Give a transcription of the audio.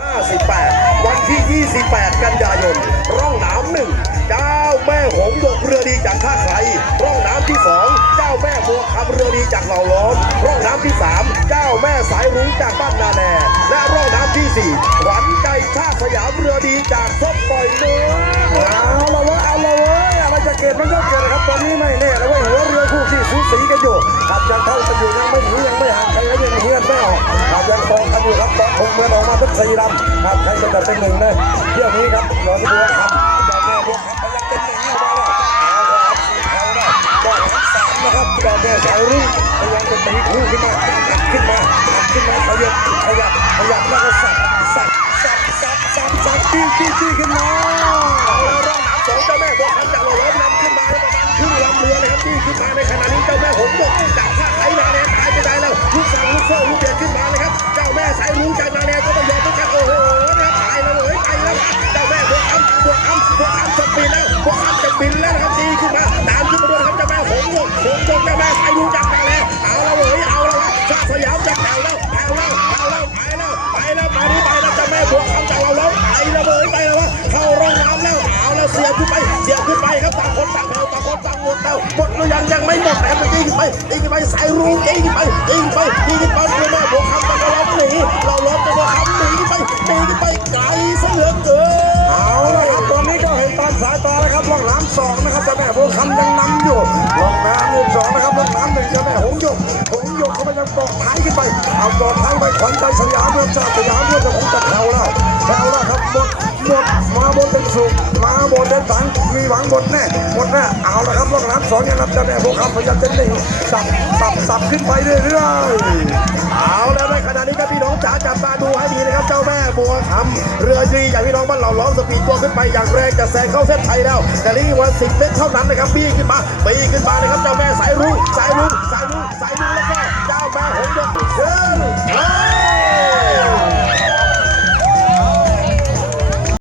58 วันที่ 28 กันยายน ร่องน้ำหนึ่งเจ้าแม่หงส์หยกเรือดีจากท่าไครร่องน้ำที่2เจ้าแม่บัวคำเรือดีจากเหล่าล้อมร่องน้ำที่3เจ้าแม่สายรุ้งจากบ้านนาแลและร่องน้ำที่4หวันใจชาติสยามเรือดีจากซบปล่อยเนื้อเอาละเว้ยเอาละเว้ยอะไรจะเกิดมันก็เกิดครับตอนนี้ไม่แน่นะเว้ยหัวเรือคู่ที่สูสีกันอยู่ขับยังเท่ากันอยู่นียังไม่ องกันอยู่ครับตองคงเมือนออกมาเป็นสี่ลำครับใครจะแบบเป็นหนึ่งเลยเที่ยวนี้ครับหลอนบัวครับเจ้าแม่บัวครับพยังเป็นหนึ่งออกมาแล้วเอาละครับสี่แถวได้ได้ครับสามนะครับเจ้าแม่สายรุ่งพยังจะตีคู่ขึ้นมาขึ้นมาขึ้นมาขยับขยับขยับแล้วก็สับสับสับสับสับสับจี้จี้จี้ขึ้นมาเอาแล้วร่องน้ำสองเจ้าแม่บัวคำจากเหล่าล้อมนำขึ้นมาแล้วประมาณครึ่งลำเรือเลยครับที่ขึ้นมาในขณะ หงส์หยกหงจ้าแม่สายรุ้จากนาแลเอาแล้วเลยเอาล้วะชาติสยามจะแผ่วแล้วแผ่วแล้วแผ่วแล้วไปแล้วไปแล้วไปนี้ไปแล้วจ้าแม่บัวคำจากเราแล้วไปแล้วเลยไปแล้วะเข้าร่องน้ำแล้วเอาแล้วเสียบขึ้นไปเสียบขึ้นไปครับต่างคนต่างแผ่วต่างคนต่างหมดแล้วหมดหรือยังยังไม่หมดนะครับตีขึ้นไปตีขึ้นไปสายรุ้งไปตีขึ้นไปตีขึ้นไปเจ้าแม่บัวคำจากเราหนีเราล้อมจ้าบัวคำหนีายตาแล้วครับล่องน้ำสองนะครับเจ้าแม่บัวคำยังนำอยู่ล่องน้ำหนึ่งสองนะครับล่องน้ำหนึ่งเจ้าแม่หงยกหงยกเขาพยายามเกาะท้ายขึ้นไปเอาเกาะท้ายไปขวัญใจสยามเมืองชาสยามเมืองจะคงจะแถวแล้วแถวแล้วครับหมด มีหวังหมดแน่หมดแน่เอาละครับล่องน้ำสองยังนำเจ้าแม่บัวคำพยายามจะดิ่งสับสับสับขึ้นไปเรื่อยๆเอาแล้วในขณะนี้ครับพี่น้องจ๋าจับตาดูให้ดีนะครับเจ้าแม่บัวคำเรือดีอย่างพี่น้องบ้านเราล้อมสปีดตัวขึ้นไปอย่างแรงจะแซงเข้าเส้นชัยแล้ว แต่นี่วันสิบเมตรเท่านั้นนะครับบี้ขึ้นมาบี้ขึ้นมานะครับเจ้าแม่สายรุ้ง